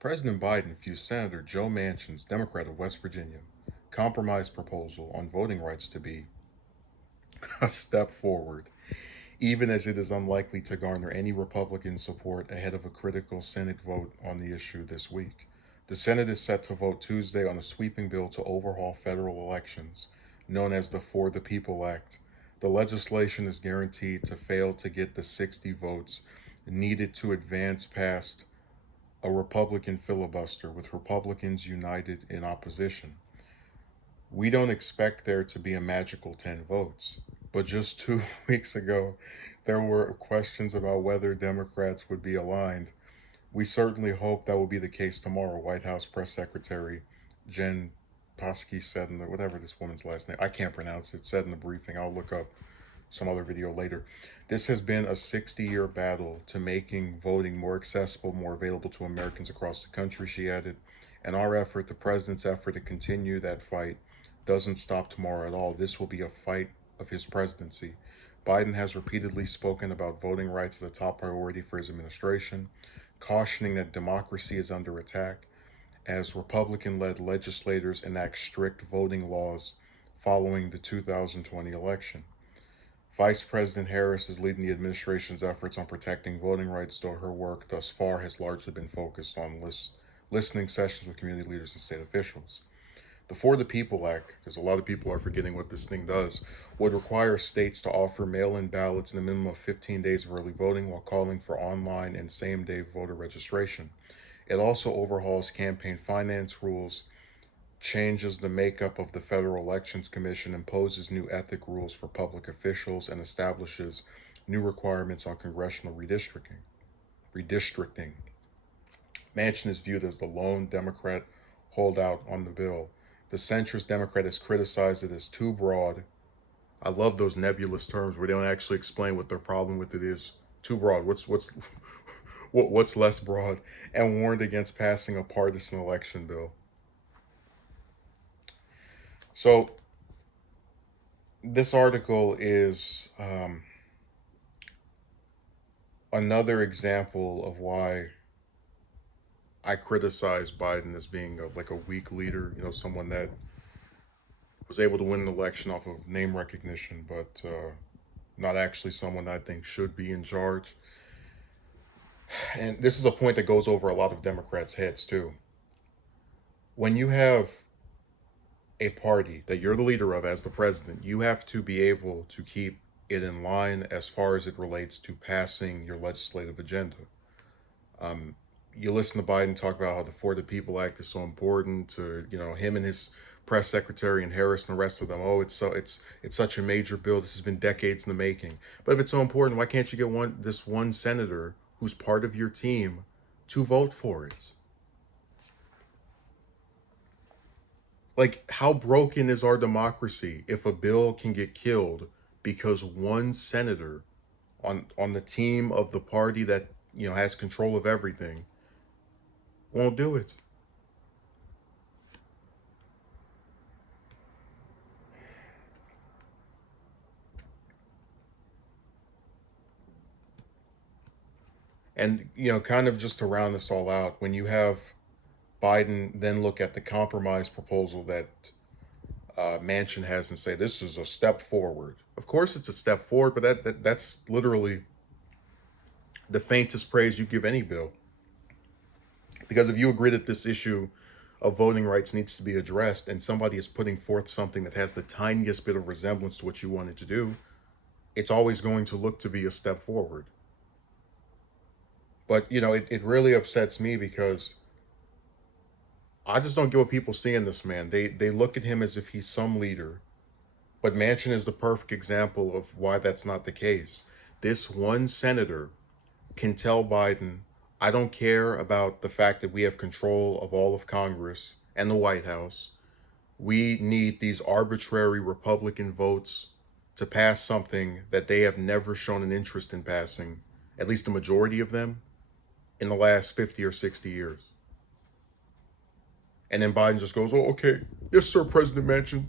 President Biden views Senator Joe Manchin's Democrat of West Virginia compromise proposal on voting rights to be a step forward, even as it is unlikely to garner any Republican support ahead of a critical Senate vote on the issue this week. The Senate is set to vote Tuesday on a sweeping bill to overhaul federal elections, known as the For the People Act. The legislation is guaranteed to fail to get the 60 votes needed to advance past a Republican filibuster, with Republicans united in opposition. We don't expect there to be a magical 10 votes, but just 2 weeks ago, there were questions about whether Democrats would be aligned. We certainly hope that will be the case tomorrow, White House Press Secretary Jen Psaki said in the, whatever this woman's last name, I can't pronounce it, said in the briefing. I'll look up some other video later. This has been a 60-year battle to making voting more accessible, more available to Americans across the country, she added. And our effort, the president's effort to continue that fight, doesn't stop tomorrow at all. This will be a fight of his presidency. Biden has repeatedly spoken about voting rights as a top priority for his administration, cautioning that democracy is under attack as Republican led legislators enact strict voting laws following the 2020 election. Vice President Harris is leading the administration's efforts on protecting voting rights, though her work thus far has largely been focused on listening sessions with community leaders and state officials. The For the People Act, because a lot of people are forgetting what this thing does, would require states to offer mail-in ballots in a minimum of 15 days of early voting while calling for online and same-day voter registration. It also overhauls campaign finance rules, changes the makeup of the Federal Elections Commission, imposes new ethic rules for public officials, and establishes new requirements on congressional redistricting. Manchin is viewed as the lone Democrat holdout on the bill. The centrist Democrat has criticized it as too broad. I love those nebulous terms where they don't actually explain what their problem with it is. Too broad. What's less broad? And warned against passing a partisan election bill. So this article is another example of why I criticize Biden as being like a weak leader. You know, someone that was able to win an election off of name recognition, but not actually someone that I think should be in charge. And this is a point that goes over a lot of Democrats' heads too. When you have a party that you're the leader of as the president, you have to be able to keep it in line as far as it relates to passing your legislative agenda. Um, you listen to Biden talk about how the For the People Act is so important to, you know, him and his press secretary and Harris and the rest of them. Oh, it's such a major bill. This has been decades in the making. But if it's so important, why can't you get this one senator who's part of your team to vote for it? Like, how broken is our democracy if a bill can get killed because one senator on the team of the party that, you know, has control of everything won't do it? And, you know, kind of just to round this all out, when you have Biden then look at the compromise proposal that Manchin has and say this is a step forward. Of course, it's a step forward, but that's literally the faintest praise you give any bill. Because if you agree that this issue of voting rights needs to be addressed, and somebody is putting forth something that has the tiniest bit of resemblance to what you wanted to do, it's always going to look to be a step forward. But, you know, it really upsets me because I just don't get what people see in this man. They look at him as if he's some leader, but Manchin is the perfect example of why that's not the case. This one senator can tell Biden, I don't care about the fact that we have control of all of Congress and the White House. We need these arbitrary Republican votes to pass something that they have never shown an interest in passing, at least a majority of them, in the last 50 or 60 years. And then Biden just goes, oh, okay. Yes, sir, President Manchin.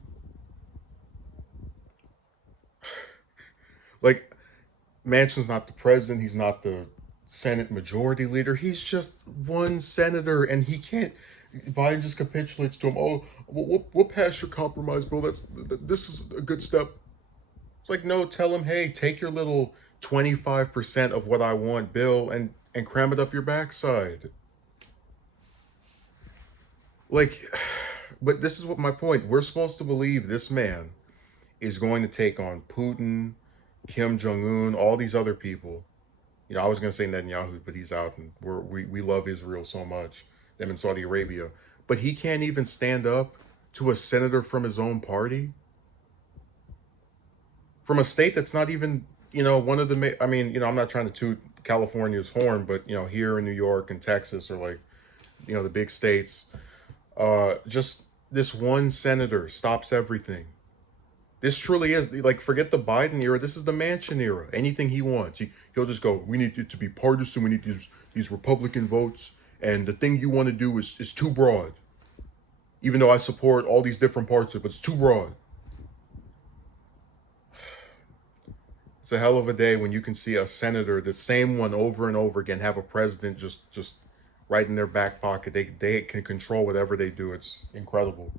Like, Manchin's not the president. He's not the Senate Majority Leader. He's just one senator, and he can't. Biden just capitulates to him. Oh, we'll pass your compromise bill. This is a good step. It's like, no, tell him, hey, take your little 25% of what I want bill and cram it up your backside. Like, but this is what my point. We're supposed to believe this man is going to take on Putin, Kim Jong Un, all these other people. You know, I was going to say Netanyahu, but he's out, and we love Israel so much, them in Saudi Arabia. But he can't even stand up to a senator from his own party, from a state that's not even, one of the. I mean, I'm not trying to toot California's horn, but here in New York and Texas are like, the big states. Just this one senator stops everything. This truly is, like, forget the Biden era. This is the Manchin era. Anything he wants, he'll just go, we need it to be partisan. We need these Republican votes. And the thing you want to do is too broad. Even though I support all these different parts of it, but it's too broad. It's a hell of a day when you can see a senator, the same one over and over again, have a president just right in their back pocket. They can control whatever they do. It's incredible.